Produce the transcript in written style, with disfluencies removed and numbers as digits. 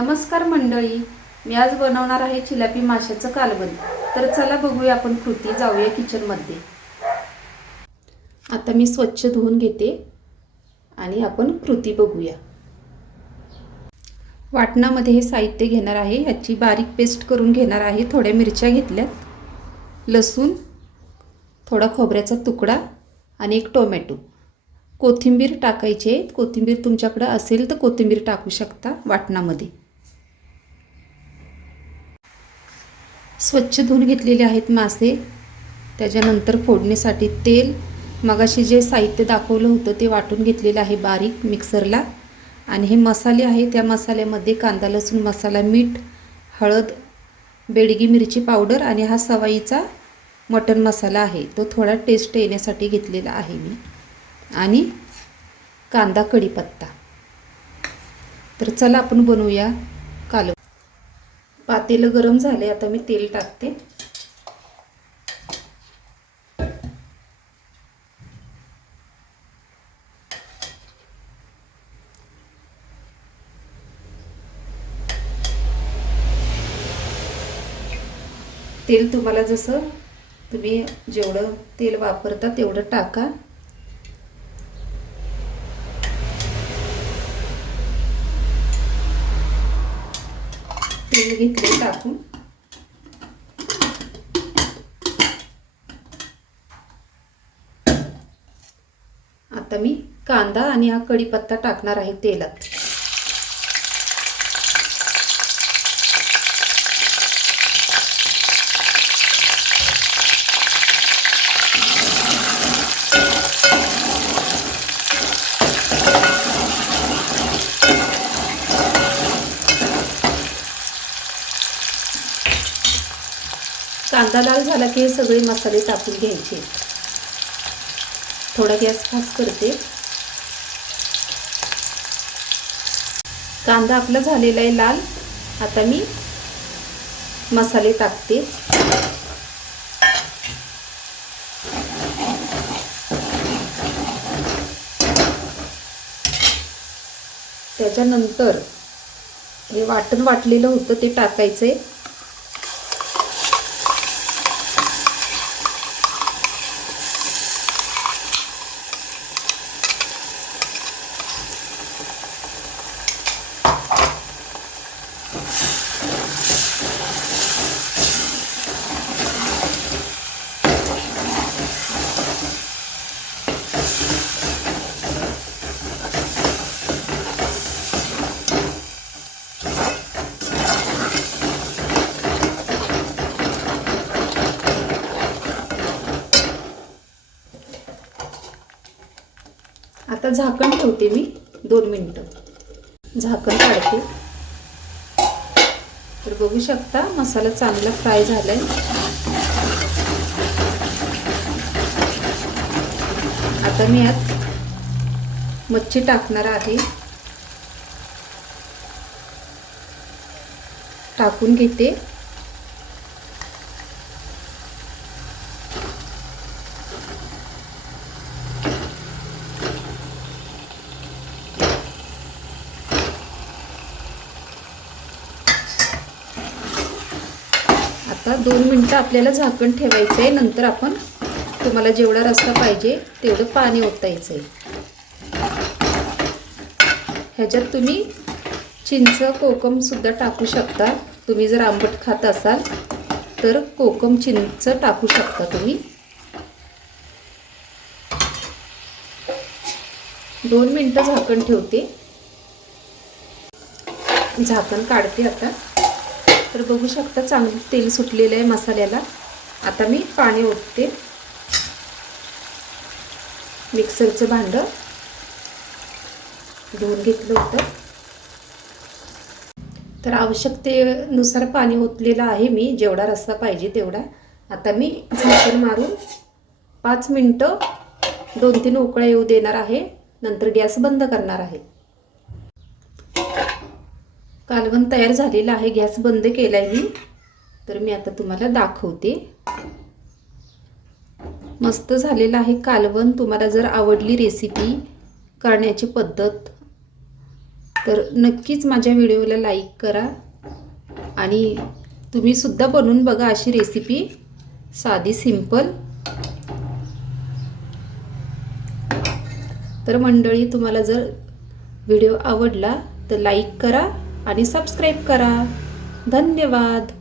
नमस्कार मंडळी, मी आज बनवणार आहे चिलापी माशाचं कालवण। तर चला बघूया आपण कृती, जाऊया किचनमध्ये। आता मी स्वच्छ धुवून घेते आणि आपण कृती बघूया। वाटणामध्ये हे साहित्य घेणार आहे, याची बारीक पेस्ट करून घेणार आहे। थोड्या मिरच्या घेतल्यात, लसूण, थोडा खोबऱ्याचा तुकडा आणि एक टोमॅटो। कोथिंबीर टाकायची आहे, कोथिंबीर तुमच्याकडे असेल तर कोथिंबीर टाकू शकता वाटणामध्ये। स्वच्छ धुवून घेतलेले आहेत मासे। त्याच्यानंतर फोडणीसाठी तेल, मगाशी जे साहित्य दाखवलं होतं ते वाटून घेतलेलं आहे बारीक मिक्सरला। आणि हे मसाले आहे, त्या मसाल्यामध्ये कांदा लसूण मसाला, मीठ, हळद, बेडगी मिरची पावडर आणि हा सवाईचा मटन मसाला आहे, तो थोडा टेस्ट येण्यासाठी घेतलेला आहे मी। आणि कांदा कढीपत्ता। तर चला आपण बनवूया कालवण। पातेलं गरम झाले, आता मी तेल टाकते। तेल तुम्हाला जसं तुम्ही जेवढं तेल वापरता तेवढं टाका। तेल घेतले टाकून आता मी कांदा आणि हा कढीपत्ता टाकणार आहे तेलात। कांदा लाल झाला की हे सगळे मसाले टाकून घ्यायचे। थोडा गॅस फास्ट करते। कांदा आपला झालेला आहे लाल, आता मी मसाले टाकते। त्याच्यानंतर हे वाटण वाटलेलं होतं ते टाकायचंय। आता झाकण ठेवते मी 2 मिनिटं। झाकण काढते, तर बघू शकता मसाला चांगला फ्राय झालाय। आता मी यात मच्छी टाकणार आहे, टाकून घेते। आता 2 मिनिटं आपल्याला झाकण ठेवायचं आहे, नंतर आपण तुम्हाला जेवढा रस्सा पाहिजे तेवढं पाणी ओतायचं आहे। ह्याच्यात तुम्ही चिंच कोकम सुद्धा टाकू शकता। तुम्ही जर आंबट खात असाल तर कोकम चिंच टाकू शकता तुम्ही। 2 मिनिटं झाकण ठेवते, झाकण काढते आता। तर बघू शकता चांगलं तेल सुटलेलं आहे मसाल्याला। आता मी पाणी ओतते। मिक्सरचं भांडं धुवून घेतलं होतं, तर आवश्यकतेनुसार पाणी ओतलेलं आहे मी, जेवढा रस्सा पाहिजे तेवढा। आता मी झाकण मारून 5 मिनिटं 2-3 उकळ्या येऊ देणार आहे, नंतर गॅस बंद करणार आहे। कालवण तयार झालेलं आहे, गॅस बंद केलाय मी। तर मी आता तुम्हाला दाखवते। मस्त झालेलं आहे कालवण। तुम्हाला जर आवडली रेसिपी, करण्याची पद्धत, तर नक्कीच माझ्या व्हिडिओला लाईक करा आणि तुम्हीसुद्धा बनवून बघा अशी रेसिपी, साधी सिंपल. तर मंडळी, तुम्हाला जर व्हिडिओ आवडला तर लाईक करा आणि सबस्क्राईब करा. धन्यवाद.